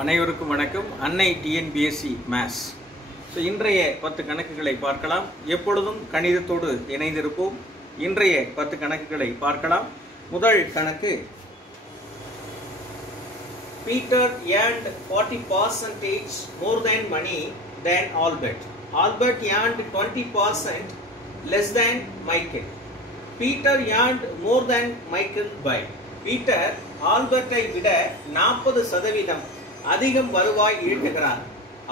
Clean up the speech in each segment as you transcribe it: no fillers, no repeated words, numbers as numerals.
அனைவருக்கும் வணக்கம். அன்னை டிஎன்பிஎஸ்சி மேத்ஸ். இன்றைய 10 கணக்குகளை பார்க்கலாம். எப்பொழுதும் கணிதத்தோடு இணைந்திருப்போம். இன்றைய 10 கணக்குகளை பார்க்கலாம். முதல் கணக்கு, Peter earned 40% more than money than Albert. Albert earned 20% less than Michael. Peter earned more than Michael by. Peter ஆல்பர்ட்டை விட 40% அதிகம் வருவாய் ஈட்டுகிறார்.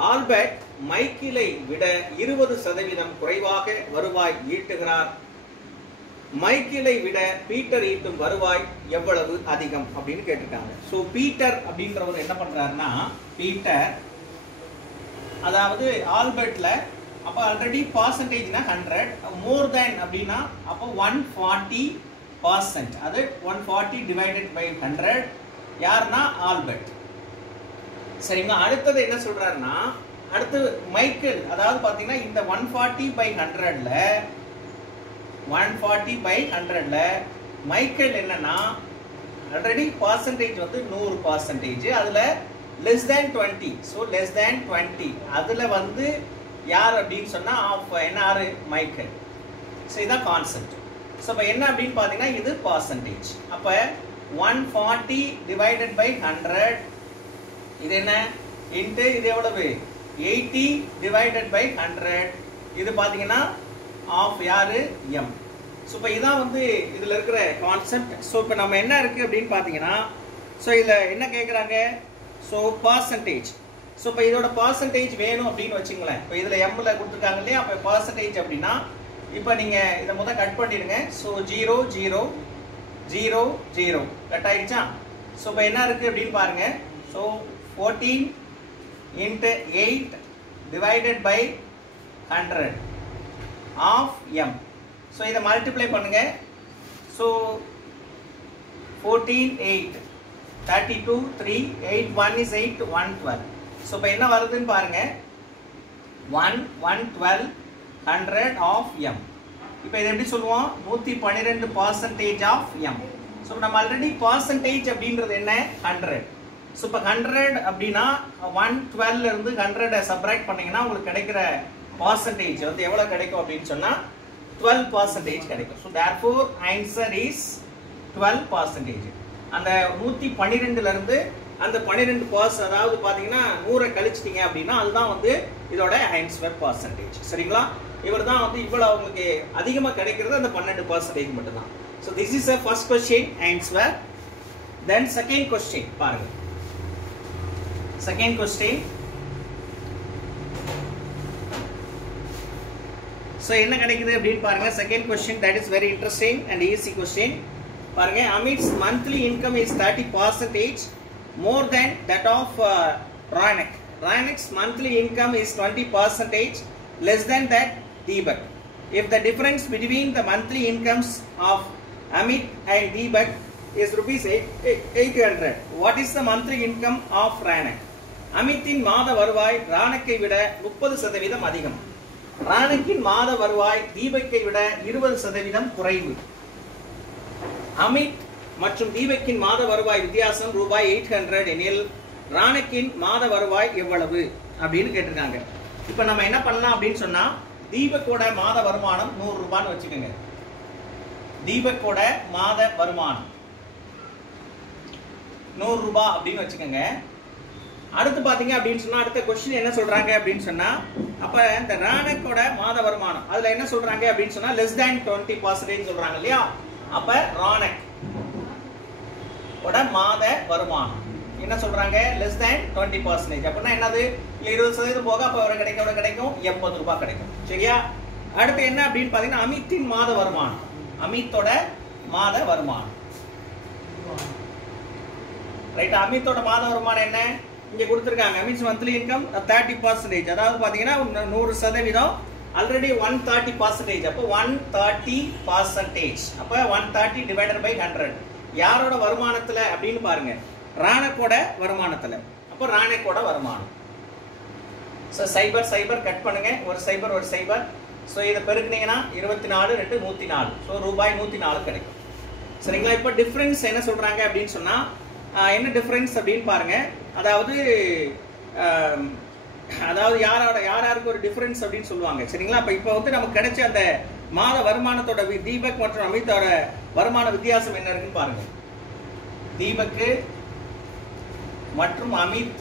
ஆல்பர்ட் மைக்கேலை விட 20% குறைவாக வருவாய் ஈட்டுகிறார். மைக்கேலை விட பீட்டர் ஈட்டும் வருவாய் எவ்வளவு அதிகம் அப்படின்னு கேட்டிருக்காங்க. சோ பீட்டர் அப்படின்றவர் என்ன பண்றாருன்னா, பீட்டர் அதாவது ஆல்பர்ட்ல அப்ப ஆல்ரெடி பர்சன்டேஜ்னா 100, மோர் தென் அப்படின்னா அப்போ 140%. அது 140 divided by 100 யாருன்னா ஆல்பர்ட். சரிங்களா? அடுத்தது என்ன சொல்றாருன்னா, அடுத்து மைக்கேல், அதாவது பாத்தீங்கன்னா இந்த 140 by 100ல 140 by 100ல மைக்கேல் என்னன்னா ஆல்ரெடி பர்சன்டேஜ் வந்து 100%, அதுல less than 20. so less than 20 அதுல வந்து யார் அப்படின்னு சொன்னா ஆஃப் என்ஆர் மைக்கேல். சோ இதான் கான்செப்ட். சோ அப்ப என்ன அப்படின்னு பாத்தீங்கன்னா இது பர்சன்டேஜ். அப்ப 140 divided by 100 இது என்ன இன்டு இது எவ்வளவு 80 divided by 100 இது பாத்தீங்கன்னா ஆஃப் யாரு எம். சோ இப்ப இதான் வந்து இதுல இருக்கிற கான்செப்ட். சோ இப்ப நம்ம என்ன இருக்கு அப்படின்னு பாத்தீங்கன்னா, சோ இதுல என்ன கேக்குறாங்க, சோ பர்சன்டேஜ். சோ இப்ப இதோட பர்சன்டேஜ் வேணும் அப்படின்னு வச்சுங்களேன். இப்ப இதுல எம்ல கொடுத்துருக்காங்க இல்லையா, அப்ப பர்சன்டேஜ் அப்படின்னா இப்ப நீங்க இதை முதல்ல கட் பண்ணிடுங்க. சோ 0 0 0 0 கட் ஆயிடுச்சா? சோ இப்ப என்ன இருக்கு அப்படின்னு பாருங்க. So 14 into 8 divided by 100 of m. so இதை மல்டிப்ளை பண்ணுங்க. so 14 8 32 3 8 1 is 8 112. so இப்ப என்ன வருதுன்னு பாருங்க, 1 112 100 of m. இப்போ இதை எப்படி சொல்லுவோம், 112% of m. so நம்ம ஆல்ரெடி பர்சன்டேஜ் அப்படின்றது என்ன 100. so இப்போ 100 அப்படின்னா 112 இருந்து 100 சப்ராக்ட் பண்ணீங்கன்னா உங்களுக்கு கிடைக்கிற பர்சன்டேஜ் வந்து எவ்வளவு கிடைக்கும் அப்படின்னு சொன்னா 12% கிடைக்கும். so therefore answer is 12%. அந்த 112ல இருந்து அந்த 12%, அதாவது பாத்தீங்கன்னா 100 கழிச்சிட்டீங்க அப்படின்னா அதுதான் வந்து இதோட ஆன்சர் பர்சன்டேஜ். சரிங்களா? இவர் தான் வந்து இவ்வளவு உங்களுக்கு அதிகமா கிடைக்கிறது அந்த 12% மட்டும் தான். so this is a first question answer. then second question பாருங்க. second question, so என்ன கிடைக்குது அப்படின்னு பாருங்க. second question, that is very interesting and easy question. பாருங்க, Amit's monthly income is 30% more than that of Ranak. Ranak's monthly income is 20% less than that Deepak. If the difference between the monthly incomes of Amit and Deepak is rupees 800, what is the monthly income of Ranak? அமித்தின் மாத வருவாய் ராணக்கை விட 30% அதிகம். ராணக்கின் மாத வருவாய் தீபக்கை விட 20% குறைவு. அமித் மற்றும் தீபக்கின் மாத வருவாய் வித்தியாசம் ரூபாய் 800 எனில் ராணக்கின் மாத வருவாய் எவ்வளவு அப்படின்னு கேட்டிருக்காங்க. இப்ப நம்ம என்ன பண்ணலாம் அப்படின்னு சொன்னா, தீபக்கோட மாத வருமானம் 100 ரூபான்னு வச்சுக்கோங்க. தீபக்கோட மாத வருமானம் 100 ரூபாய் அப்படின்னு வச்சுக்கோங்க. அடுத்து பாத்தீங்க அப்படின்னு சொன்னா அடுத்த क्वेश्चन என்ன சொல்றாங்க அப்படின்னு சொன்னா, அப்ப இந்த ராணக்கோட மாத வருமானம் அதுல என்ன சொல்றாங்க அப்படின்னு சொன்னா less than 20% சொல்றாங்க இல்லையா. அப்ப ராணக் ஓட மாத வருமானம் என்ன சொல்றாங்க, less than 20%. அப்படின்னா என்னது, 20% போக அப்ப ஒரு கிடைக்கும் 80 ரூபாய் கிடைக்கும். சரியா? அடுத்து என்ன அப்படின்னு பாத்தீங்கன்னா அமித்தின் மாத வருமானம், அமித்தோட மாத வருமானம். ரைட்? அமித்தோட மாத வருமானம் என்ன இங்க கொடுத்திருக்காங்க. அமித்ஸ் மந்த்லி இன்கம் 30%, அதாவது பாத்தீங்கன்னா 100%, ஆல்ரெடி 130%. அப்போ 130%. அப்ப 130 divided by 100 யாரோட வருமானத்துல அப்படின்னு பாருங்க, ராணக்கோட வருமானத்துல. அப்போ ராணக்கோட வருமானம். சோ சைபர் சைபர் கட் பண்ணுங்க, ஒரு சைபர் ஒரு சைபர். சோ இதை பெருக்குனீங்கன்னா 24 2 104. சோ ரூபாய் 104 கிடைக்கும். சரிங்களா? இப்போ டிஃபரன்ஸ் என்ன சொல்றாங்க அப்படின்னு சொன்னா, என்ன டிஃபரன்ஸ் அப்படின்னு பாருங்க. அதாவது யாருக்கு ஒரு டிஃபரன்ஸ் அப்படின்னு சொல்லுவாங்க. சரிங்களா? இப்போ வந்து நமக்கு கிடைச்ச அந்த மாத வருமானத்தோட தீபக் மற்றும் அமித்தோட வருமான வித்தியாசம் என்ன இருக்குன்னு பாருங்க. தீபக் மற்றும் அமித்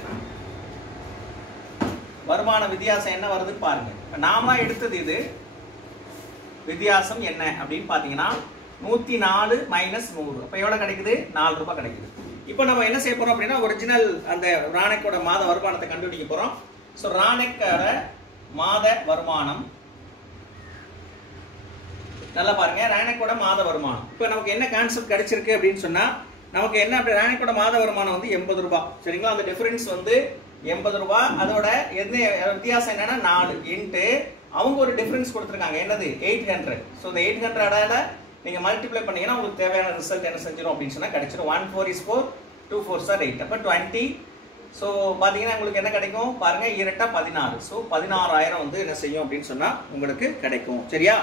வருமான வித்தியாசம் என்ன வருதுன்னு பாருங்க. நாம எடுத்தது இது வித்தியாசம் என்ன அப்படின்னு பாத்தீங்கன்னா 104 மைனஸ் 100. அப்ப எவ்வளவு கிடைக்குது? 4 ரூபாய் கிடைக்குது. இப்போ நம்ம என்ன செய்ய போறோம் அப்படின்னா ஒரிஜினல் அந்த ராணக்கோட மாத வருமானத்தை கண்டுபிடிக்க போறோம். ஸோ ராணக்கோட மாத வருமானம் நல்லா பாருங்க. ராணக்கோட மாத வருமானம் இப்போ நமக்கு என்ன கான்செப்ட் கிடைச்சிருக்கு அப்படின்னு சொன்னா நமக்கு என்ன அப்படி ராணக்கோட மாத வருமானம் வந்து 80 ரூபாய். சரிங்களா? அந்த டிஃபரன்ஸ் வந்து 80 ரூபாய். அதோட என்ன வித்தியாசம் என்னன்னா 4 இன்ட்டு அவங்க ஒரு டிஃபரன்ஸ் கொடுத்துருக்காங்க. என்னது? 800. ஸோ இந்த 800 நீங்க மல்டிப்ளை பண்ணீங்கன்னா உங்களுக்கு தேவையான ரிசல்ட் என்ன செஞ்சிடும் அப்படின்னு சொன்னா கிடைச்சிடும். 1 4 is 4, 2 4s are 8. அப்ப 20. ஸோ பாத்தீங்கன்னா உங்களுக்கு என்ன கிடைக்கும் பாருங்க. 2 16. ஸோ 16000 வந்து என்ன செய்யும் அப்படின்னு சொன்னா உங்களுக்கு கிடைக்கும். சரியா?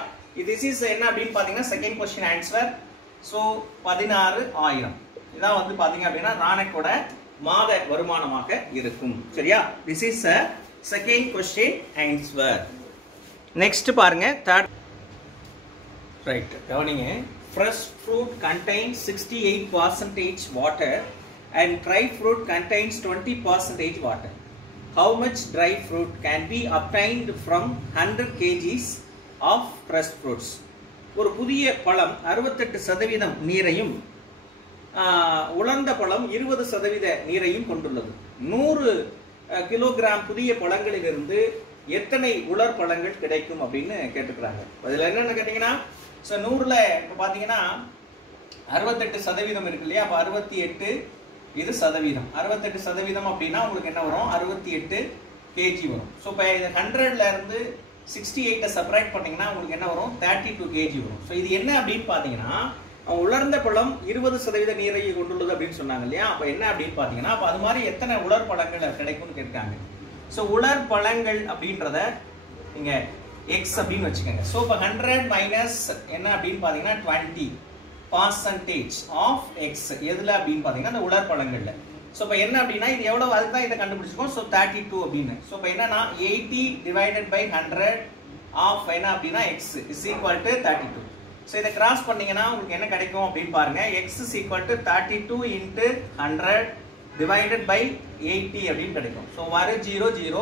this is என்ன அப்படின்னு பாத்தீங்கன்னா செகண்ட் क्वेश्चन ஆன்சர். ஸோ 16000 இதான் வந்து பாத்தீங்க அப்படின்னா ராணக்கோட மாத வருமானமாக இருக்கும். சரியா? this is a second question answer. next பாருங்க third. right, கவனிங்க. fresh fruit contains 68% water and dry fruit contains 20% water. How much dry fruit can be obtained from 100 kgs of fresh fruits? ஒரு புதிய பழம் 68% நீரையும் உலர்ந்த பழம் 20% நீரையும் கொண்டுள்ளது. 100 கிலோகிராம் புதிய பழங்களிலிருந்து எத்தனை உலர் பழங்கள் கிடைக்கும் அப்படின்னு கேட்டுக்கிறாங்க. அதுல என்னன்னு கேட்டீங்கன்னா 100ல இப்ப பாத்தீங்கன்னா 68% இருக்கு இல்லையா? அப்ப 68 இது சதவீதம். 68% அப்படின்னா உங்களுக்கு என்ன வரும்? 68 kg வரும். ஸோ இப்போ 100ல இருந்து 68 செப்பரேட் பண்ணீங்கன்னா உங்களுக்கு என்ன வரும்? 32 kg வரும். ஸோ இது என்ன அப்படின்னு பாத்தீங்கன்னா உலர்ந்த பழம் 20% நீரை கொண்டுள்ளது அப்படின்னு சொன்னாங்க இல்லையா? அப்ப என்ன அப்படின்னு பாத்தீங்கன்னா அப்ப அது மாதிரி எத்தனை உலர் பழங்கள் கிடைக்கும்னு கேட்காங்க. ஸோ உலர் பழங்கள் அப்படின்றத நீங்க x அப்படின்னு வச்சுக்கோங்க. ஸோ இப்போ 100 மைனஸ் என்ன அப்படின்னு பாத்தீங்கன்னா 20% ஆஃப் x எதுல அப்படின்னு பாத்தீங்கன்னா அந்த உலர் பழங்கள்ல. ஸோ இப்போ என்ன அப்படின்னா இது எவ்வளவு? அதுதான் இதை கண்டுபிடிச்சிருக்கோம். ஸோ 32 அப்படின்னு. ஸோ இப்போ என்னன்னா 80 டிவைடட் பை 100 ஆஃப் என்ன அப்படின்னா x is equal to 32. So இதை கிராஸ் பண்ணீங்கன்னா உங்களுக்கு என்ன கிடைக்கும் அப்படின்னு பாருங்க. x is equal to 32 into 100 divided by 80 அப்படின்னு கிடைக்கும். So 1 0 0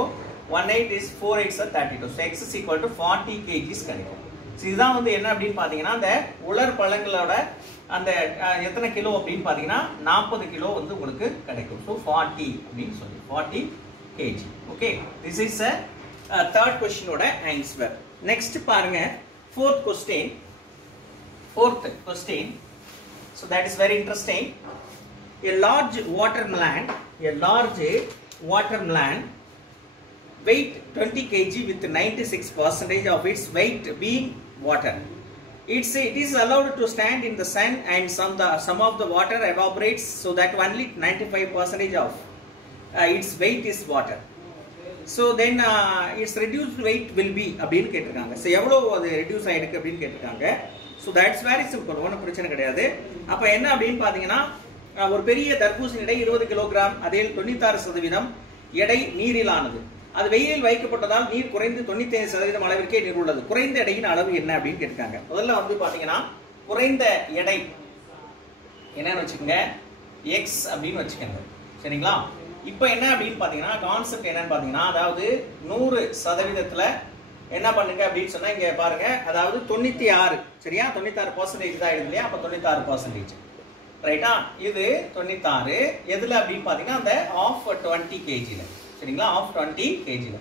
18 is 4 8 are 32. So x is equal to 40 kgs கிடைக்கும். ஸோ இதுதான் வந்து என்ன அப்படின்னு பாத்தீங்கன்னா அந்த உலர் பழங்களோட அந்த எத்தனை கிலோ அப்படின்னு பாத்தீங்கன்னா 40 கிலோ வந்து உங்களுக்கு கிடைக்கும். ஸோ 40 அப்படின்னு சொல்லி 40 kg. Okay, this is third கொஸ்டினோட ஆன்சர். நெக்ஸ்ட் பாருங்க fourth question. So that is very interesting. A large watermelon weight 20 kg with 96% of its weight being water. It is allowed to stand in the sun and some of the water evaporates so that only 95% of its weight is water. So then its reduced weight will be அப்படின்னு கேட்டிருக்காங்க. So எவ்வளவு அது reduce ஆயிருக்கு அப்படின்னு கேட்டிருக்காங்க. So that's very simple. ஒன்றும் பிரச்சனை கிடையாது. அப்ப என்ன அப்படின்னு பாத்தீங்கன்னா ஒரு பெரிய தர்பூசணி எடை 20 கிலோகிராம், அதில் 96% எடை நீரிலானது. அது வெயிலில் வைக்கப்பட்டதால் நீர் குறைந்து 95% அளவிற்கே நீர் உள்ளது. குறைந்த எடையின் அளவு என்ன அப்படின்னு கேட்டிருக்காங்க. முதல்ல வந்து பாத்தீங்கன்னா குறைந்த எடை என்னன்னு வச்சுக்கோங்க, x அப்படின்னு வச்சுக்கோங்க. சரிங்களா? இப்போ என்ன அப்படின்னு பாத்தீங்கன்னா கான்செப்ட் என்னன்னு பாத்தீங்கன்னா அதாவது 100% என்ன பண்ணுங்க அப்படின்னு சொன்னா இங்க பாருங்க, அதாவது 96 சரியா 96% தான் எழுது இல்லையா? அப்ப 96% ரைட்டா? இது 96 எதுல அப்படின்னு பாத்தீங்கன்னா அந்த ஆஃப் 20 kg ல. சரிங்களா? ஆஃப் 20 kg ல.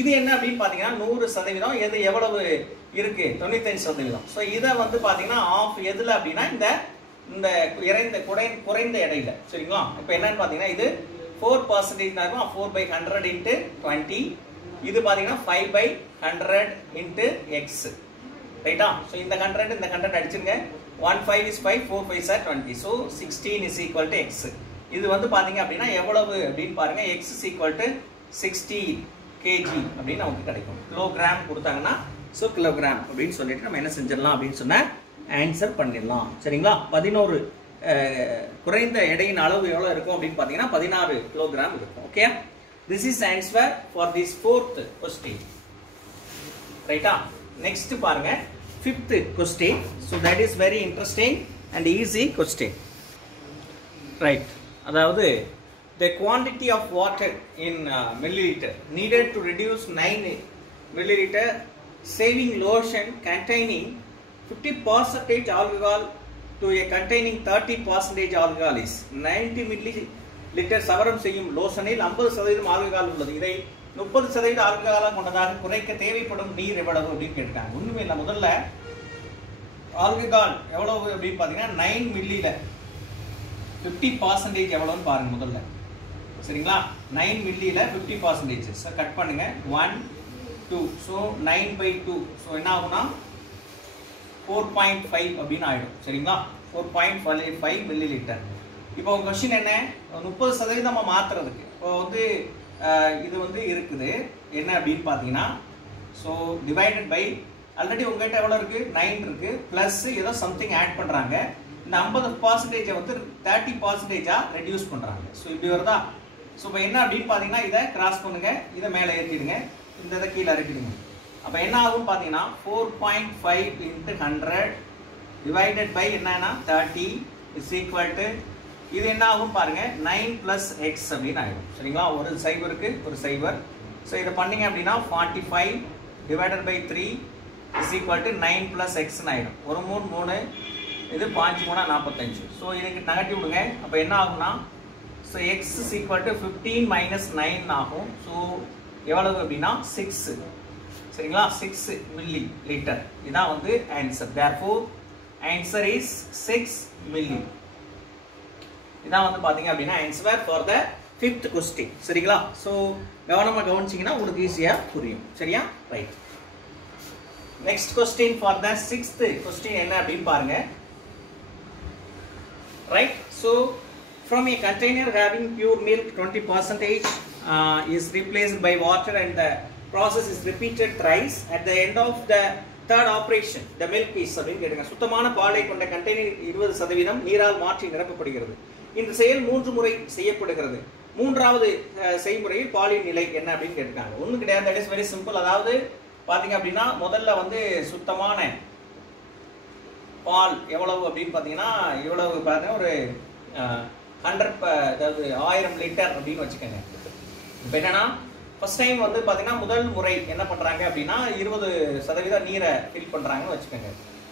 இது என்ன அப்படின்னு பாத்தீங்கன்னா 100% எது எவ்வளவு இருக்கு? 95%. சோ இத வந்து பாத்தீங்கன்னா ஆஃப் எதுல அப்படின்னா இந்த குறைந்த எடையில. சரிங்களா? இப்போ என்னன்னு பாத்தீங்கன்னா இது 4% தான் இருக்கும். 4/100 into 20. இது பாத்தீங்கன்னா 5/100 into x. ரைட்டா? சோ இந்த 100 இந்த 100 அடிச்சிருங்க. 1 5 is 5, 4 5 are 20. So 16 is equal to x. இது வந்து பாத்தீங்க அப்படின்னா எவ்வளவு அப்படின்னு பாருங்க. x is equal to 60 kg அப்படின்னு நமக்கு கிடைக்கும். கிலோகிராம் கொடுத்தாங்கன்னா சோ கிலோகிராம் அப்படின்னு சொல்லிட்டு நம்ம என்ன செஞ்சிடலாம் அப்படின்னு சொன்னா ஆன்சர் பண்ணிடலாம். சரிங்களா? 11 குறைந்த எடையின் அளவு எவ்வளவு இருக்கும் அப்படின்னு பாத்தீங்கன்னா 16 கிலோகிராம் இருக்கும். Okay, this is answer for this fourth question. ரைட்டா? நெக்ஸ்ட் பாருங்க fifth question. So that is very interesting and easy question. Right, அதாவது the quantity of water in milliliter needed to reduce 9 milliliter saving lotion containing 50% alcohol to a containing 30% alcohol is 90 milliliter சவரம் செய்யும் லோஷனில் 50% alcohol உள்ளது. இதை 30% ஆல்கஹாலா கொண்டதாக குறைக்க தேவைப்படும் நீர் எவ்வளவு அப்படின்னு கேட்டாங்க. ஒண்ணுமே இல்ல, முதல்ல ஆல்கஹால் எவ்வளவு அப்படின்னு பாத்தீங்கன்னா 9 மில்லில 50% எவ்வளவுன்னு பாருங்க முதல்ல. சரிங்களா? 9 மில்லில 50% கட் பண்ணுங்க. 1 2 so 9/2 so என்ன ஆகும்னா 4.5 அப்படின்னு ஆயிடும். சரிங்களா? 4.5 மில்லிலிட்டர். இப்போ உங்க क्वेश्चन என்ன? 30% மாத்துறதுக்கு இப்போ வந்து இது வந்து இருக்குது என்ன அப்படின்னு பாத்தீங்கன்னா so divided by ஆல்ரெடி உங்ககிட்ட எவ்வளவு இருக்கு 9 இருக்கு பிளஸ் ஏதோ சம்திங் ஆட் பண்றாங்க. இந்த 50% வந்து 30%ஆ ரெடியூஸ் பண்றாங்க. சோ இப்படி வருதா? சோ இப்போ என்ன அப்படின்னு பாத்தீங்கன்னா இத கிராஸ் பண்ணுங்க, இத மேல ஏத்திடுங்க, இந்த இத கீழ இறக்கிடுங்க. அப்ப என்ன ஆகும் பாத்தீங்கன்னா 4.5 into 100 divided by என்னன்னா 30 is equal to இது என்ன ஆகும் பாருங்க 9 plus x அப்படின்னு ஆயிடும். சரிங்களா? ஒரு சைபருக்கு ஒரு சைபர். சோ இத பண்ணீங்க அப்படினா 45 divided by 3 is equal to 9 plus x ஆயிடும். ஒரு 3 இது 5 3 45. சோ இதுக்கு நெகட்டிவ் விடுங்க. அப்ப என்ன ஆகும்னா so x is equal to 15 minus 9 ஆகும். சோ எவ்வளவு அப்படினா 6. சரிங்களா? 6 மில்லி லிட்டர். இதான் வந்து answer. therefore answer is 6 milli. இதான் வந்து பாத்தீங்க அப்படினா answer for the fifth question. சரிங்களா? சோ கவனமா கவனிச்சீங்கன்னா உங்களுக்கு ஈஸியா புரியும். சரியா? Right. Next question for the sixth question என்ன அப்படினு பாருங்க. Right, so from a container having pure milk 20% is replaced by water and the process is repeated thrice. At the end of the third operation the milk is அப்படின்னு கேட்குங்க. சுத்தமான பாலை கொண்ட container 20% நீரால் மாற்றி நிரப்பப்படுகிறது. இந்த செயல் 3 முறை செய்யப்படுகிறது. மூன்றாவது செய்முறையில் பாலின் நிலை என்ன அப்படின்னு கேட்காங்க. ஒண்ணும் கிடையாது, that is very simple. அதாவது பாத்தீங்க அப்படின்னா முதல்ல வந்து சுத்தமான பால் எவ்வளவு அப்படின்னு பாத்தீங்கன்னா இவ்வளவு பாத்தீங்கன்னா ஒரு 100 அதாவது 1000 லிட்டர் அப்படின்னு வச்சுக்கோங்க. இப்போ என்னன்னா ஃபர்ஸ்ட் டைம் வந்து பாத்தீங்கன்னா முதல் முறை என்ன பண்றாங்க அப்படின்னா 20% நீரை ஃபில் பண்றாங்கன்னு வச்சுக்கோங்க.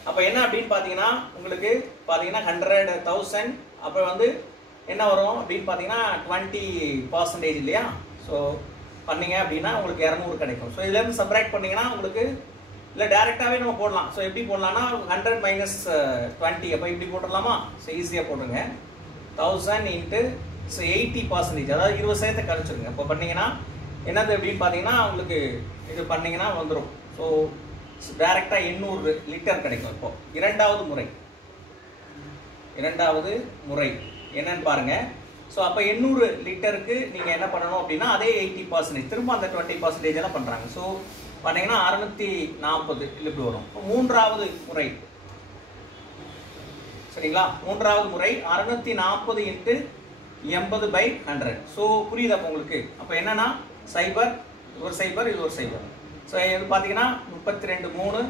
அப்ப என்ன அப்படின்னு பாத்தீங்கன்னா உங்களுக்கு பாத்தீங்கன்னா 100,000 அப்ப வந்து என்ன வரும் அப்படின்னு பாத்தீங்கன்னா 20% இல்லையா? ஸோ பண்ணீங்க அப்படின்னா உங்களுக்கு 200 கிடைக்கும். ஸோ இதுல இருந்து சப்ராக்ட் பண்ணீங்கன்னா உங்களுக்கு இல்ல டைரக்டாவே நம்ம போடலாம். ஸோ எப்படி போடலாம்னா 100 minus 20 அப்ப இப்படி போட்டுடலாமா? ஸோ ஈஸியா போடுங்க. 1000 into 80%, அதாவது 20% கழிச்சிருங்க. இப்போ பண்ணீங்கன்னா என்னது அப்படின்னு பாத்தீங்கன்னா உங்களுக்கு இது பண்ணீங்கன்னா வந்துடும். ஸோ டைரக்டா 800 லிட்டர் கிடைக்கும். இப்போ இரண்டாவது முறை என்னன்னு பாருங்க. ஸோ அப்ப 800 லிட்டருக்கு நீங்க என்ன பண்ணணும் அப்படின்னா அதே 80% திரும்ப அந்த 20% எல்லாம் பண்றாங்க. ஸோ பண்ணீங்கன்னா 640 இப்படி வரும். மூன்றாவது முறை சரிங்களா? மூன்றாவது முறை 640 into 80/100. ஸோ புரியுதா உங்களுக்கு? அப்ப என்னன்னா சைபர் ஒரு சைபர் இது ஒரு சைபர். ஸோ இது பார்த்தீங்கன்னா 32 3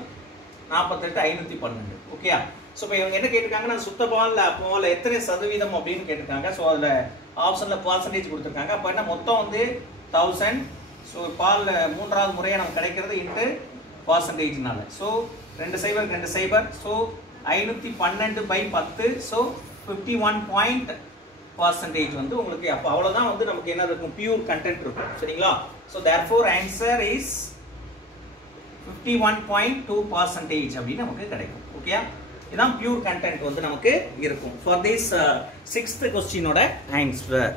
48 512. ஓகே. ஸோ இப்போ இவங்க என்ன கேட்டிருக்காங்கன்னா சுத்த பாலில் எத்தனை சதவீதம் அப்படின்னு கேட்டிருக்காங்க. ஸோ அதில் ஆப்ஷனில் பர்சன்டேஜ் கொடுத்துருக்காங்க. அப்போ என்ன மொத்தம் வந்து 1000. ஸோ பாலில் மூன்றாவது முறையை நமக்கு கிடைக்கிறது இன்ட்டு பர்சன்டேஜ்னால. ஸோ 2 சைபர். ஸோ 512/10. ஸோ 51% வந்து உங்களுக்கு அப்போ அவ்வளோதான் வந்து நமக்கு என்ன இருக்கும் பியூர் கண்டென்ட் இருக்கும். சரிங்களா? ஸோ therefore answer is 51.2% அப்படின்னு நமக்கு கிடைக்கும். ஓகே, இதான் பியூர் கண்டென்ட் வந்து நமக்கு இருக்கும். ஃபார் திஸ் 6th கொஸ்டினோட answer.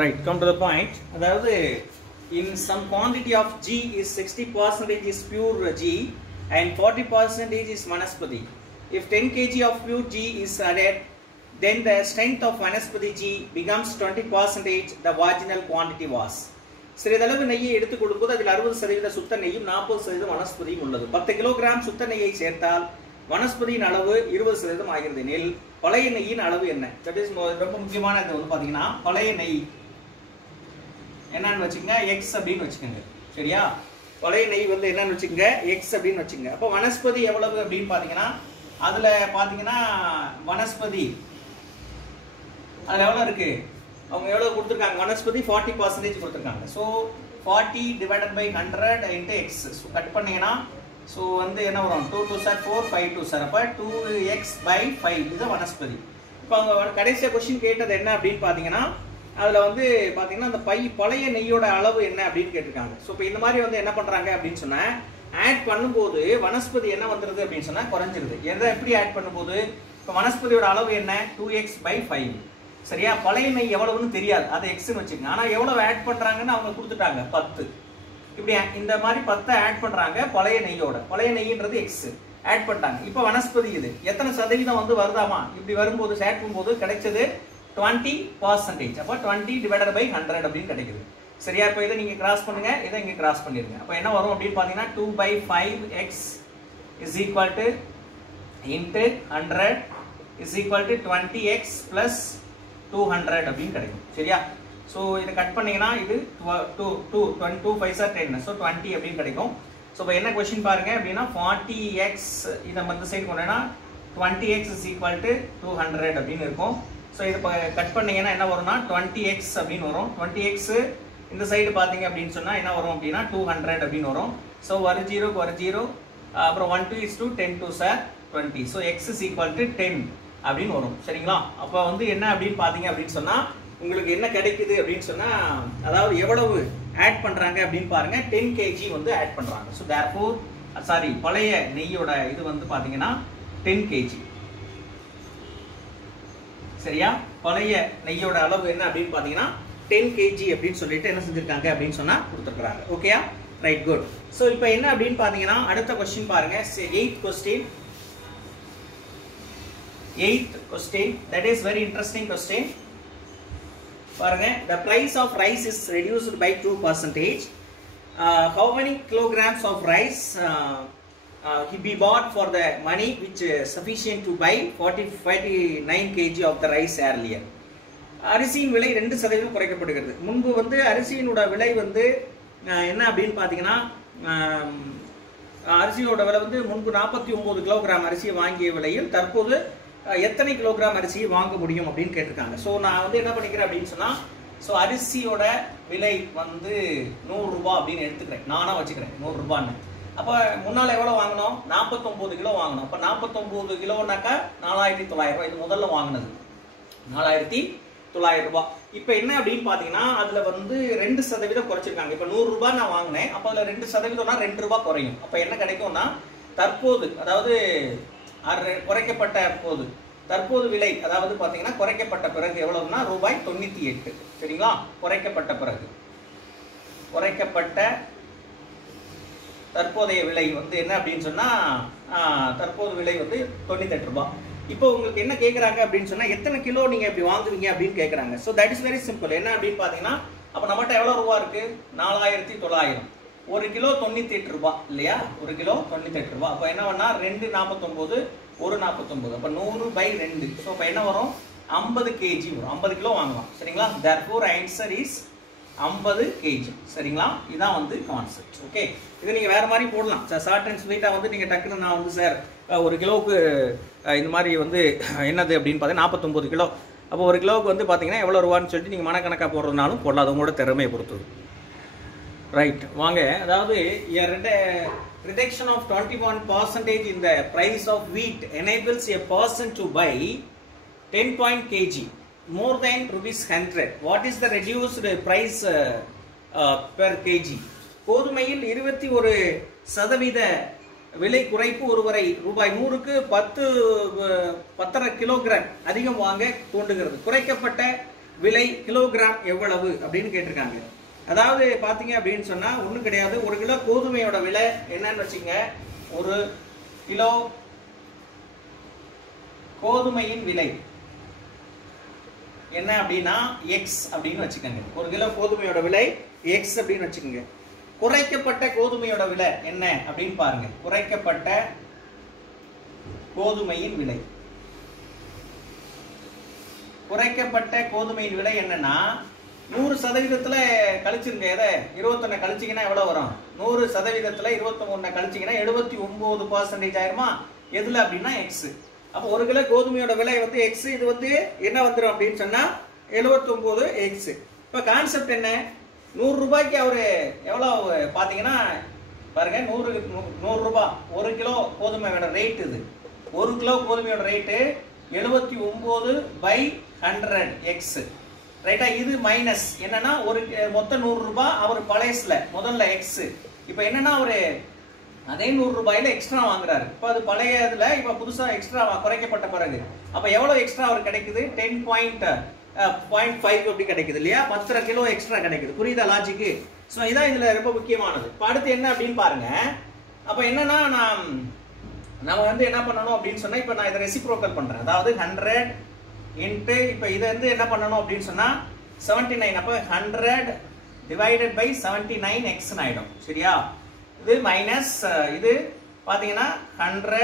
Right, come to the point. அதாவது in some quantity of G is 60% is pure G and 40% is vanaspati. If 10 kg of pure G is added, then the strength of vanaspati G becomes 20% the original quantity was. சிறிதளவு நெய்யை எடுத்துக் கொடுக்கும்போது அதில் 60% சுத்த நெய்யும் 40% வனஸ்பதியும் உள்ளது. 10 kilogram சுத்த நெய்யை சேர்த்தால் வனஸ்பதியின் அளவு 20% ஆகிறது எனில் பழைய நெய்யின் அளவு என்ன? தட் இஸ் ரொம்ப முக்கியமான இது வந்து பாத்தீங்கன்னா பழைய நெய் என்னன்னு வச்சுக்கோங்க, எக்ஸ் அப்படின்னு வச்சுக்கோங்க. சரியா? பழைய நெய் வந்து என்னன்னு வச்சுக்கோங்க, எக்ஸ் அப்படின்னு வச்சுக்கோங்க. அப்போ வனஸ்பதி எவ்வளவு அப்படின்னு பாத்தீங்கன்னா அதுல பாத்தீங்கன்னா வனஸ்பதி அதுல எவ்வளவு இருக்கு, அவங்க எவ்வளவு கொடுத்துருக்காங்க, வனஸ்பதி 40% கொடுத்துருக்காங்க. So 40 divided by 100 into x. So cut பண்ணீங்கன்னா ஸோ வந்து என்ன வரும், 2 2 சார் 4 5 2 சார், அப்போ 2x by 5 இது வனஸ்பதி. இப்போ அவங்க கடைசியாக கொஸ்டின் கேட்டது என்ன அப்படின்னு பார்த்தீங்கன்னா அதில் வந்து பார்த்தீங்கன்னா அந்த பழைய நெய்யோட அளவு என்ன அப்படின்னு கேட்டிருக்காங்க. ஸோ இப்போ இந்த மாதிரி வந்து என்ன பண்ணுறாங்க அப்படின்னு சொன்னால் ஆட் பண்ணும்போது வனஸ்பதி என்ன வந்துடுது அப்படின்னு சொன்னால் குறைஞ்சிருது. எதை எப்படி ஆட் பண்ணும்போது இப்போ வனஸ்பதியோட அளவு என்ன, 2x by 5. சரியா? பழைய நெய் எவ்வளவுன்னு தெரியாது, அதை எக்ஸ்ன்னு வச்சுக்கோங்க. ஆனால் எவ்வளவு ஆட் பண்ணுறாங்கன்னு அவங்க கொடுத்துட்டாங்க 10. இப்படி இந்த மாதிரி 10 ஆட் பண்ணுறாங்க பழைய நெய்யோட, பழைய நெய்ன்றது எக்ஸ் ஆட் பண்ணிட்டாங்க. இப்போ வனஸ்பதி இது எத்தனை சதவீதம் வந்து வருதாமா, இப்படி வரும்போது சேர்க்கும்போது கிடைச்சது 20%. அப்போ 20 divided by 100 அப்படின்னு கிடைக்குது. சரியா? இப்போ இதை நீங்கள் கிராஸ் பண்ணுங்க, இதை இங்கே கிராஸ் பண்ணிடுங்க. அப்போ என்ன வரும் அப்படின்னு பார்த்தீங்கன்னா 2 by 5x is equal to into 100 is equal to 20x plus 200 அப்படின்னு கிடைக்கும். சரியா? ஸோ இதை கட் பண்ணீங்கன்னா இது 2 5 ஆர் 10, ஸோ 20 அப்படின்னு கிடைக்கும். ஸோ இப்போ என்ன கொஸ்டின் பாருங்க அப்படின்னா 40x இதை மற்ற சைடு கொண்டா 20x is equal to 200 அப்படின்னு இருக்கும். ஸோ இது கட் பண்ணீங்கன்னா என்ன வரும்னா 20x அப்படின்னு வரும். 20x இந்த சைடு பார்த்தீங்க அப்படின்னு சொன்னால் என்ன வரும் அப்படின்னா 200 அப்படின்னு வரும். ஸோ ஒரு 0 அப்புறம் 1 2 is 2 10 2 sir 20. So x is equal to 10 அப்படின்னு வரும். சரிங்களா? அப்போ வந்து என்ன அப்படின்னு பார்த்தீங்க அப்படின்னு சொன்னால் உங்களுக்கு என்ன கிடைக்குது அப்படின்னு சொன்னால் அதாவது எவ்வளவு ஆட் பண்ணுறாங்க அப்படின்னு பாருங்க, 10 kg வந்து ஆட் பண்ணுறாங்க. ஸோ தேர்ஃபோர் சாரி பழைய நெய்யோட இது வந்து பார்த்தீங்கன்னா 10 kg. சரியா? பழைய நெய்யோட அளவு என்ன அப்படின்னு பார்த்தீங்கன்னா 10 kg அப்படின்னு சொல்லிட்டு என்ன செஞ்சிருக்காங்க அப்படின்னு சொன்னா கொடுத்துருக்காங்க. ஓகேயா? Right, good. ஸோ இப்போ என்ன அப்படின்னு பார்த்தீங்கன்னா அடுத்த கொஸ்டின் பாருங்க, 8th question. That is very interesting question. பாருங்க, the price of rice is reduced by 2%. How many kilograms of rice he be bought for the money which is sufficient to buy 49 kg of the rice earlier? அரிசியின் விலை 2% குறைக்கப்படுகிறது. முன்பு வந்து அரிசியினோட விலை வந்து என்ன அப்படின்னு பார்த்தீங்கன்னா அரிசியோட விலை வந்து முன்பு 49 கிலோகிராம் அரிசியை வாங்கிய விலையில் தற்போது எத்தனை கிலோகிராம் அரிசியை வாங்க முடியும் அப்படின்னு கேட்டிருக்காங்க. ஸோ நான் வந்து என்ன பண்ணிக்கிறேன் அப்படின்னு சொன்னால் ஸோ அரிசியோட விலை வந்து 100 ரூபாய் அப்படின்னு எடுத்துக்கிறேன், நானாக வச்சுக்கிறேன் 100 ரூபான்னு. அப்போ முன்னால் எவ்வளோ வாங்கினோம், 49 கிலோ வாங்கினோம். அப்போ 49 கிலோனாக்கா 4900 ரூபாய். இது முதல்ல வாங்கினது 4900 ரூபாய். இப்போ என்ன அப்படின்னு பார்த்தீங்கன்னா அதில் வந்து 2% குறைச்சிருக்காங்க. இப்போ 100 ரூபாய் நான் வாங்கினேன், அப்போ அதில் 2%னா 2 ரூபாய் குறையும். அப்போ என்ன கிடைக்கும்னா தற்போது அதாவது குறைக்கப்பட்ட போது தற்போது விலை அதாவது பார்த்தீங்கன்னா குறைக்கப்பட்ட பிறகு எவ்வளவுனா ரூபாய் 98. சரிங்களா? குறைக்கப்பட்ட பிறகு குறைக்கப்பட்ட தற்போதைய விலை வந்து என்ன அப்படின்னு சொன்னா தற்போது விலை வந்து 98 ரூபாய். இப்போ உங்களுக்கு என்ன கேட்குறாங்க அப்படின்னு சொன்னா எத்தனை கிலோ நீங்க இப்படி வாங்குவீங்க அப்படின்னு கேட்குறாங்க. So that is very simple. என்ன அப்படின்னு பார்த்தீங்கன்னா அப்போ நம்மகிட்ட எவ்வளோ ரூபா இருக்கு, 4900. 1 கிலோ 98 ரூபாய் இல்லையா? 1 கிலோ 98 ரூபாய். அப்போ என்ன பண்ணா 2 49 1 49, அப்போ 100 by 2. ஸோ இப்போ என்ன வரும், 50 kg வரும். 50 கிலோ வாங்கலாம். சரிங்களா? therefore answer is 50 kg. சரிங்களா? இதான் வந்து கான்செப்ட். ஓகே, இது நீங்கள் வேறு மாதிரி போடலாம். ஷார்ட் அண்ட் ஸ்வீட்டாக வந்து நீங்கள் டக்குன்னு நான் வந்து சார் 1 கிலோவுக்கு இந்த மாதிரி வந்து என்னது அப்படின்னு பார்த்தீங்கன்னா 49 கிலோ. அப்போ 1 கிலோவுக்கு வந்து பார்த்தீங்கன்னா எவ்வளோ ரூபான்னு சொல்லிட்டு நீங்கள் மனக்கணக்காக போடுறதுனாலும் போடலாம், அது உங்களோட திறமையை பொறுத்தது. ரைட், வாங்க. அதாவது reduction of 21% in the price of wheat enables a person to buy 10 kg more than ₹100. What is the reduced price per kg? கோதுமையில் 21% விலை குறைப்பு ஒருவரை ரூபாய் 100க்கு 10.5 கிலோகிராம் அதிகம் வாங்க தூண்டுகிறது. குறைக்கப்பட்ட விலை கிலோகிராம் எவ்வளவு அப்படின்னு கேட்டிருக்காங்க. அதாவது பார்த்தீங்க அப்படின்னு சொன்னால் ஒன்றும் கிடையாது. 1 கிலோ கோதுமையோட விலை என்னன்னு வச்சுங்க, 1 கிலோ கோதுமையின் விலை என்ன அப்படின்னா எக்ஸ் அப்படின்னு வச்சுக்கோங்க. 1 கிலோ கோதுமையோட விலை எக்ஸ் அப்படின்னு வச்சுக்கோங்க. குறைக்கப்பட்ட கோதுமையோட விலை என்ன அப்படின்னு பாருங்க. குறைக்கப்பட்ட கோதுமையின் விலை. குறைக்கப்பட்ட கோதுமையின் விலை என்னன்னா 100% கழிச்சிருங்க. எதை 21 கழிச்சிங்கன்னா எவ்வளவு வரும்? 100% 21 கழிச்சிங்கன்னா 79% ஆயிருமா? எதுல அப்படின்னா எக்ஸ். அப்போ 1 கிலோ கோதுமையோட விலை வந்து எக்ஸ். இது வந்து என்ன வந்துடும் அப்படின்னு சொன்னா 79 எக்ஸ். இப்போ கான்செப்ட் என்ன? 100 ரூபாய்க்கு அவரு எவ்வளவு பாத்தீங்கன்னா பாருங்க, 100 ரூபாய் 1 கிலோ கோதுமையோட ரேட். இது 1 கிலோ கோதுமையோட ரேட்டு 79/100 எக்ஸ். ரைட்டா? இது மைனஸ் என்னன்னா ஒரு மொத்தம் 100 ரூபாய் அவர் பழையஸ்ல முதல்ல எக்ஸ். இப்போ என்னன்னா அவரு அதே 100 ரூபாயில எக்ஸ்ட்ரா வாங்குறாரு. இப்போ அது பழையதுல இப்ப புதுசா எக்ஸ்ட்ரா குறைக்கப்பட்ட பிறகு அப்ப எவ்வளவு எக்ஸ்ட்ரா அவர் கிடைக்குது? 10.5 அப்படி கிடைக்குது இல்லையா? 10 கிலோ எக்ஸ்ட்ரா கிடைக்குது. புரியுதா லாஜிக்கு? ஸோ இதான் இதுல ரொம்ப முக்கியமானது. இப்போ அடுத்து என்ன அப்படின்னு பாருங்க. அப்ப என்னன்னா நம்ம வந்து என்ன பண்ணணும் அப்படின்னு சொன்னா, இப்ப நான் இதை ரெசிப்ரோக்கல் பண்றேன். அதாவது 100 இன்ட்டு இப்போ இதை வந்து என்ன பண்ணணும் அப்படின்னு சொன்னா 79. அப்போ 100 டிவைடட் பை 79 எக்ஸ்ன்னு ஆயிடும். சரியா? இது மைனஸ் இது பாத்தீங்கன்னா 100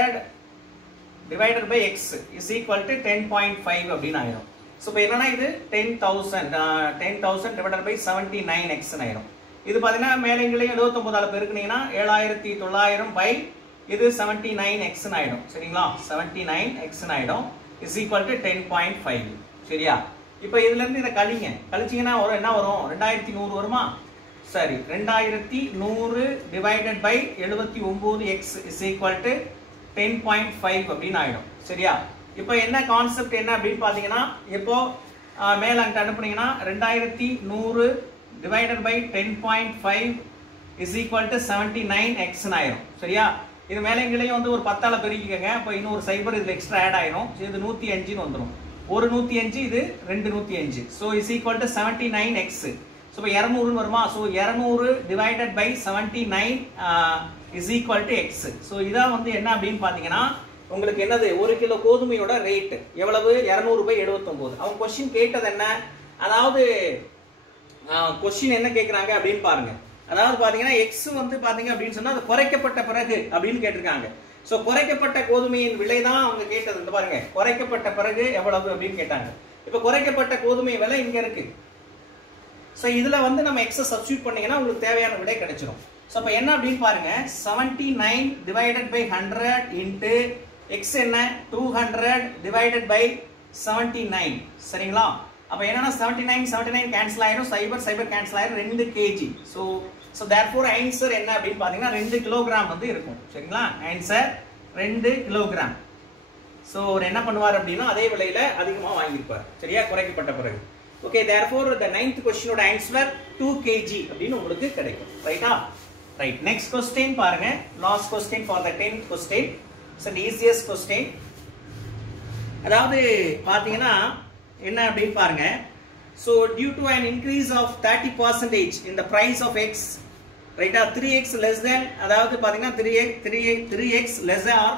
divided by x is equal to 10.5 அப்படின்னு ஆயிடும். ஸோ இப்போ என்னன்னா இது 10,000 டிவைடட் பை 79 எக்ஸ்ன்னு ஆயிடும். இது பாத்தீங்கன்னா மேலைங்களையும் 79 பெருக்குனீங்கன்னா 7,900 பை இது 79 எக்ஸ்ன்னு ஆயிடும். சரிங்களா? 79 எக்ஸ்ன்னு ஆயிடும் இஸ் ஈக்குவல் டு 10.5. சரியா? இப்போ இதுல இருந்து இதை கழிச்சீங்கன்னா வரும் என்ன வரும்? 2100 வருமா? சரி, 2100 divided by 79 x is equal to 10.5 அப்படின்னு ஆயிடும். சரியா? இப்போ என்ன கான்செப்ட் என்ன அப்படின்னு பாத்தீங்கன்னா, இப்போ மேல அங்க அனுப்புனீங்கன்னா 2100 divided by 10.5 is equal to 79 x ஆயிரும். சரியா? இது மேலைங்களையும் வந்து ஒரு 10ஆல பெருக்கிக்கங்க. அப்போ இன்னொரு சைபர் இதுல எக்ஸ்ட்ரா ஆட் ஆயிரும். இது 105 வந்துடும். ஒரு 105 இது 205. So is equal to 79 x. So இப்போ 200 வருமா? So 200 divided by 79 is equal to x. So இதான் வந்து என்ன அப்படின்னு பாத்தீங்கன்னா உங்களுக்கு என்னது? 1 கிலோ கோதுமையோட ரேட் எவ்வளவு? 200/79. அவங்க கொஸ்டின் கேட்டது என்ன? அதாவது கொஸ்டின் என்ன கேட்கறாங்க அப்படின்னு பாருங்க. அதாவது பாத்தீங்கன்னா எக்ஸ் வந்து பாத்தீங்க அப்படின்னு சொன்னா அது குறைக்கப்பட்ட பிறகு அப்படின்னு கேட்டிருக்காங்க. சோ குறைக்கப்பட்ட கோதுமையின் விலை தான் அவங்க கேட்டது. இந்த பாருங்க, குறைக்கப்பட்ட பிறகு எவ்வளவு அப்படின்னு கேட்டாங்க. இப்ப குறைக்கப்பட்ட கோதுமை விலை இங்க இருக்கு. சோ இதுல வந்து நம்ம எக்ஸ் சப்ஸ்டிட்யூட் பண்ணீங்கன்னா உங்களுக்கு தேவையான விடை கிடைச்சிடும். சோ அப்ப என்ன அப்படின்னு பாருங்க, 79 டிவைடட் பை 100 இன்டு எக்ஸ் என்ன 200 டிவைடட் பை 79. சரிங்களா? அப்ப என்னன்னா 79 கேன்சல் ஆயிரும், சைபர் கேன்சல் ஆயிரும், 2 kg. so therefore ஆன்சர் என்ன அப்படின்னு பாத்தீங்கன்னா 2 கிலோகிராம் வந்து இருக்கும். சரிங்களா? Answer 2 kilogram. சோ அவர் என்ன பண்ணுவார் அப்படின்னா அதே விலையில அதிகமா வாங்கியிருப்பார். சரியா? குறைக்கப்பட்ட பிறகு. ஓகே, therefore the 9th questionோட ஆன்சர் 2 kg அப்படின்னு உங்களுக்கு கிடைக்கும். ரைட்டா? ரைட். நெக்ஸ்ட் क्वेश्चन பாருங்க. Last question for the 10th question. it's an easiest question. அதாவது பாத்தீங்கன்னா என்ன அப்படின்னு பாருங்க. So due to an increase of 30% in the price of x, right, 3x less than, அதாவது பாத்தீங்கன்னா 3x less than are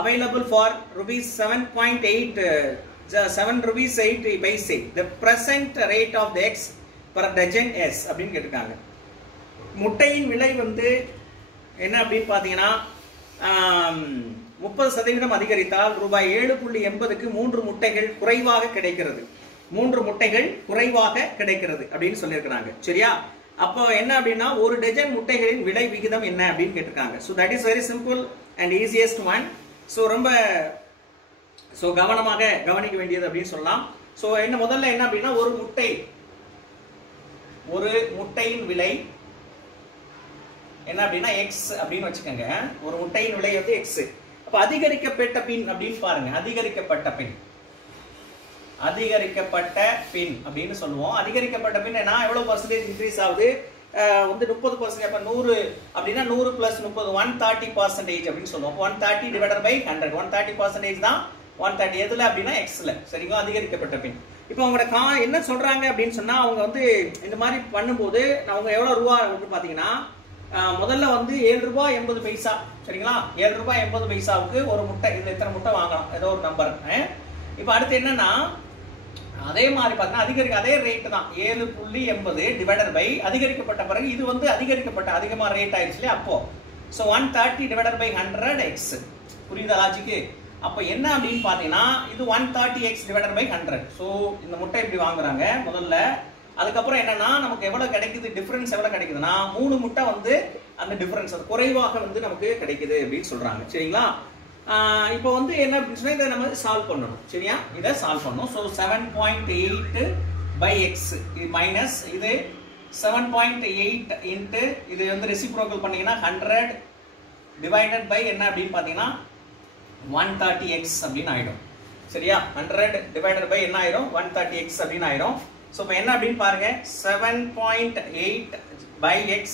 available for rupees 7.8 7 rupees 8 paise. The present rate of the x per dozen s அப்படின்னு கேட்டிருக்காங்க. முட்டையின் விலை வந்து என்ன அப்படின்னு பாத்தீங்கன்னா 30% அதிகரித்தால் ரூபாய் 7.80க்கு 3 முட்டைகள் குறைவாக கிடைக்கிறது. 3 முட்டைகள் குறைவாக கிடைக்கிறது அப்படின்னு சொல்லியிருக்கிறாங்க. சரியா? அப்போ என்ன அப்படின்னா ஒரு டஜன் முட்டைகளின் விலை விகிதம் என்ன அப்படின்னு கேட்டிருக்காங்க. so that is very simple and easiest one. so ரொம்ப கவனமாக கவனிக்க வேண்டியது அப்படின்னு சொல்லலாம். so என்ன முதல்ல என்ன அப்படின்னா ஒரு முட்டையின் விலை என்ன அப்படின்னா x அப்படின்னு வச்சுக்கோங்க. ஒரு முட்டையின் விலை வந்து x. அப்ப அதிகரிக்கப்பட்ட பின் அப்படின்னு பாருங்க. அதிகரிக்கப்பட்ட பின் அப்படின்னு சொல்லுவோம். அதிகரிக்கப்பட்ட பின் என்ன எவ்வளவு பர்சன்டேஜ் இன்க்ரீஸ் ஆகுது? வந்து 30%. அப்ப 100 அப்படின்னா 100 + 30 130% அப்படின்னு சொல்லுவோம். 130 டிவைடட் பை 100 130% தான் 130. எதுல அப்படின்னா எக்ஸ்ல. சரிங்களா? அதிகரிக்கப்பட்ட பின். இப்போ அவங்களோட என்ன சொல்றாங்க அப்படின்னு சொன்னா அவங்க வந்து இந்த மாதிரி பண்ணும்போது அவங்க எவ்வளவு ரூபா வந்து பாத்தீங்கன்னா முதல்ல வந்து 7 ரூபாய் 80 பைசா. சரிங்களா? 7 ரூபாய் 80 பைசாவுக்கு ஒரு முட்டை. இதுல எத்தனை முட்டை வாங்கலாம்? ஏதோ ஒரு நம்பர். இப்போ அடுத்து என்னன்னா அதே மாதிரி பார்த்தீங்கன்னா அதே ரேட் தான் 7.80 டிவைடட் பை அதிகரிக்கப்பட்ட பிறகு இது வந்து அதிகரிக்கப்பட்ட அதிகமா ரேட் ஆயிடுச்சு அப்போ. So 130 divided by 100 x. புரியுதா லாஜிக்கு? அப்ப என்ன அப்படின்னு பாத்தீங்கன்னா இது 130x divided by 100. ஸோ இந்த முட்டை இப்படி வாங்குறாங்க முதல்ல. அதுக்கப்புறம் என்னன்னா நமக்கு எவ்வளவு கிடைக்குது, டிஃபரன்ஸ் எவ்வளவு கிடைக்குதுன்னா 3 முட்டை வந்து அந்த டிஃபரன்ஸ் அது குறைவாக வந்து நமக்கு கிடைக்குது அப்படின்னு சொல்றாங்க. சரிங்களா? இப்போ வந்து என்ன அப்படின்னு சொன்னா இதை நம்ம சால்வ் பண்ணணும். சரியா? இதை சால்வ் பண்ணணும். ஸோ 7.8 by x இது மைனஸ் இது 7.8 இன்ட்டு இது வந்து ரெசிப்ரோக்கல் பண்ணீங்கன்னா 100 டிவைடட் பை என்ன அப்படின்னு பார்த்தீங்கன்னா 130x அப்படின்னு ஆயிடும். சரியா? 100 டிவைடட் பை என்ன ஆயிடும் 130x அப்படின்னு ஆயிடும். ஸோ இப்போ என்ன அப்படின்னு பாருங்க 7.8 by x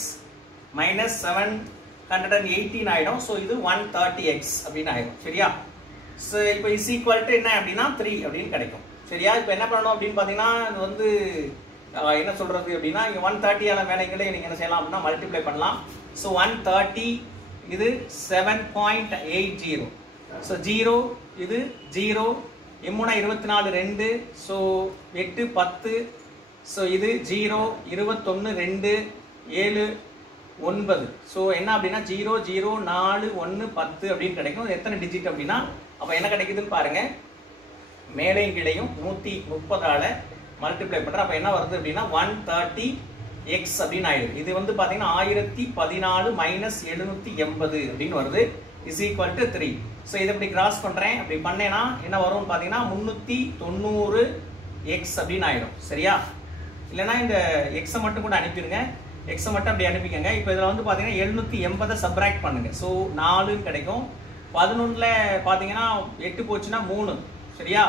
மைனஸ் 718 ஆயிடும். ஸோ இது 130x அப்படின்னு ஆயிடும். சரியா? ஸோ இப்போ இஸ் ஈக்குவல் டு என்ன அப்படின்னா 3 அப்படின்னு கிடைக்கும். சரியா? இப்போ என்ன பண்ணணும் அப்படின்னு பார்த்தீங்கன்னா இது வந்து என்ன சொல்றது அப்படின்னா 130 மேலைகளே நீங்க என்ன செய்யலாம் அப்படின்னா மல்டிப்ளை பண்ணலாம். ஸோ 130 இது 7.80. ஸோ 0 இது 0 எம்முனா 24 2. ஸோ 8 10. ஸோ இது 0 21 2 7 9. ஸோ என்ன அப்படின்னா 0 0 4 1 10 அப்படின்னு கிடைக்கும். எத்தனை டிஜிட் அப்படின்னா அப்போ என்ன கிடைக்குதுன்னு பாருங்க. மேலையும் கீழையும் 130ஆல மல்டிப்ளை பண்ற அப்போ என்ன வருது அப்படின்னா 130x அப்படின்னு ஆயிடுது. இது வந்து பாத்தீங்கன்னா 1014 மைனஸ் 780 அப்படின்னு வருது. Is equal to 3. ஸோ இதை இப்படி கிராஸ் பண்றேன். அப்படி பண்ணேன்னா என்ன வரும்னு பாத்தீங்கன்னா 390x அப்படின்னு ஆயிடும். சரியா? இல்லைன்னா இந்த எக்ஸை மட்டும் கூட அனுப்பிடுங்க. எக்ஸை மட்டும் அப்படி அனுப்பிக்கங்க. இப்போ இதில் வந்து பாத்தீங்கன்னா 780 சப்ராக்ட் பண்ணுங்க. ஸோ 4 கிடைக்கும். 11ல பாத்தீங்கன்னா 8 போச்சுன்னா 3. சரியா?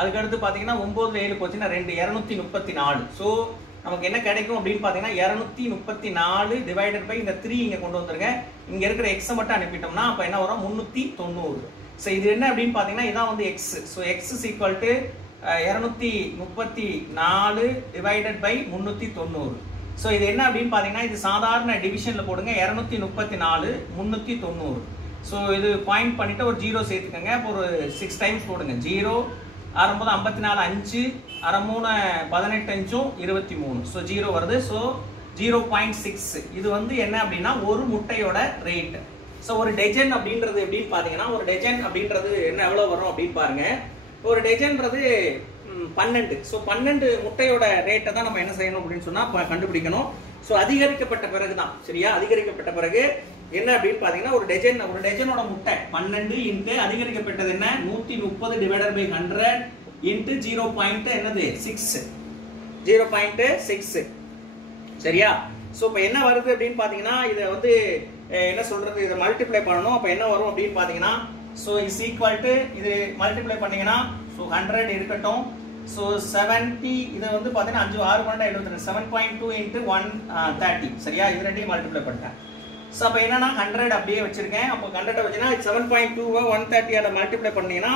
அதுக்கடுத்து பாத்தீங்கன்னா 9ல 7 போச்சுன்னா 2 234. ஸோ நமக்கு என்ன கிடைக்கும் அப்படின்னு பாத்தீங்கன்னா 234 டிவைடட் பை இந்த 3 இங்க கொண்டு வந்துருங்க. இங்க இருக்கிற x மட்டும் அனுப்பிட்டோம்னா அப்ப என்ன வரும் 390. சோ இது என்ன அப்படின்னு பாத்தீங்கன்னா இதான் வந்து x. So x is equal to 234 divided by 390. So இது என்ன அப்படின்னு பாத்தீங்கன்னா இது சாதாரண டிவிஷன்ல போடுங்க. 234 390. சோ இது பாயிண்ட் பண்ணிட்டு ஒரு 0 சேர்த்துக்கங்க. அப்போ ஒரு 6 டைம்ஸ் போடுங்க. 0 ஆரம்பம் 54 5 3 18 23. ஸோ 0 வருது. ஸோ 0.6 இது வந்து என்ன அப்படின்னா ஒரு முட்டையோட ரேட். ஸோ ஒரு டஜன் அப்படின்றது எப்படின்னு பார்த்தீங்கன்னா ஒரு டஜன் அப்படின்றது என்ன எவ்வளோ வரும் அப்படின்னு பாருங்க. ஒரு டஜன்றது 12. ஸோ 12 முட்டையோட ரேட்டை தான் நம்ம என்ன செய்யணும் அப்படின்னு சொன்னால் கண்டுபிடிக்கணும். ஸோ அதிகரிக்கப்பட்ட பிறகு தான். சரியா? அதிகரிக்கப்பட்ட பிறகு என்ன அப்படின்னு பாத்தீங்கன்னா ஒரு டஜனோட முட்டை 12 இன்ட்டு அதிகரிக்கப்பட்டது என்ன 130 டிவைடட் பை 100 இன்ட்டு 0. என்னது 6 0.6. சரியா? சோ இப்போ என்ன வருது அப்படின்னு பாத்தீங்கன்னா இத வந்து என்ன சொல்றது இத மல்டிப்ளை பண்ணனும். அப்ப என்ன வரும் அப்படின்னு பாத்தீங்கன்னா சோ இஸ் ஈக்குவல் டு இது மல்டிப்ளை பண்ணீங்கன்னா சோ 100 இருக்கட்டும். சோ 70 இது வந்து பாத்தீங்கன்னா 5 6 12 72 7.2 இன்ட்டு 130. சரியா? இது ரெண்டையும் மல்டிப்ளை பண்ணிட்டேன். ஸோ அப்போ என்னன்னா 100 அப்படியே வச்சிருக்கேன். அப்போ 100 வச்சுன்னா 7.2 130 மல்டிப்ளை பண்ணீங்கன்னா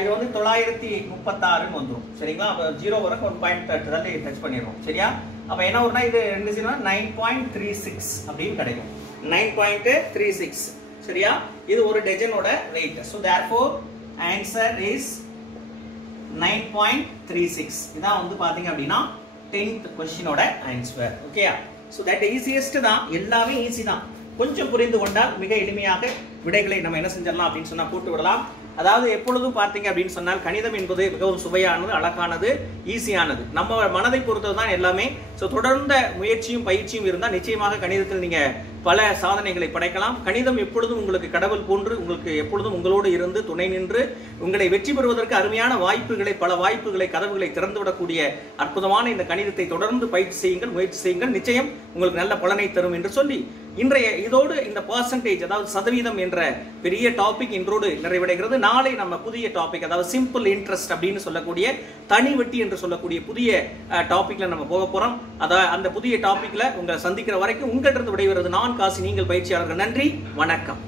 இது வந்து 936 வந்துடும். சரிங்களா? அப்போ 0 வரும் 1.30 டச் பண்ணிடுவோம். சரியா? அப்போ என்ன வரும்னா இது 9.36 அப்படின்னு கிடைக்கும். 9.36. சரியா? இது ஒரு டஜனோட rate. So therefore answer is 9.36. இதான் வந்து பாத்தீங்க அப்படின்னா 10th கொஸ்டினோட ஆன்சர். ஓகேயா? ஸோ தட் ஈஸியஸ்ட் தான். எல்லாமே ஈஸி தான். கொஞ்சம் புரிந்து கொண்டால் மிக எளிமையாக விடைகளை நம்ம என்ன செஞ்சிடலாம் அப்படின்னு சொன்னா போட்டு விடலாம். அதாவது எப்பொழுதும் பார்த்தீங்க அப்படின்னு சொன்னால் கணிதம் என்பது மிகவும் சுவையானது, அழகானது, ஈஸியானது. நம்ம மனதை பொறுத்தது தான் எல்லாமே. ஸோ தொடர்ந்த முயற்சியும் பயிற்சியும் இருந்தால் நிச்சயமாக கணிதத்தில் நீங்க பல சாதனைகளை படைக்கலாம். கணிதம் எப்பொழுதும் உங்களுக்கு கடவுள் போன்று உங்களுக்கு எப்பொழுதும் உங்களோடு இருந்து துணை நின்று உங்களை வெற்றி பெறுவதற்கு அருமையான வாய்ப்புகளை பல வாய்ப்புகளை கதவுகளை திறந்துவிடக்கூடிய அற்புதமான இந்த கணிதத்தை தொடர்ந்து பயிற்சி செய்யுங்கள், முயற்சி செய்யுங்கள். நிச்சயம் உங்களுக்கு நல்ல பலனை தரும் என்று சொல்லி இன்றைய இதோடு இந்த பர்சன்டேஜ் அதாவது சதவீதம் என்ற பெரிய டாபிக் இன்றோடு நிறைவடைகிறது. நாளை நம்ம புதிய டாபிக் அதாவது சிம்பிள் இன்ட்ரெஸ்ட் அப்படின்னு சொல்லக்கூடிய தனி வட்டி என்று சொல்லக்கூடிய புதிய டாபிக்ல நம்ம போக போறோம். அதாவது அந்த புதிய டாபிக்ல உங்களை சந்திக்கிற வரைக்கும் உங்கள்கிட்ட விடைபெறுவது நான் காசி, நீங்கள் பயிற்சியாளர்கள். நன்றி, வணக்கம்.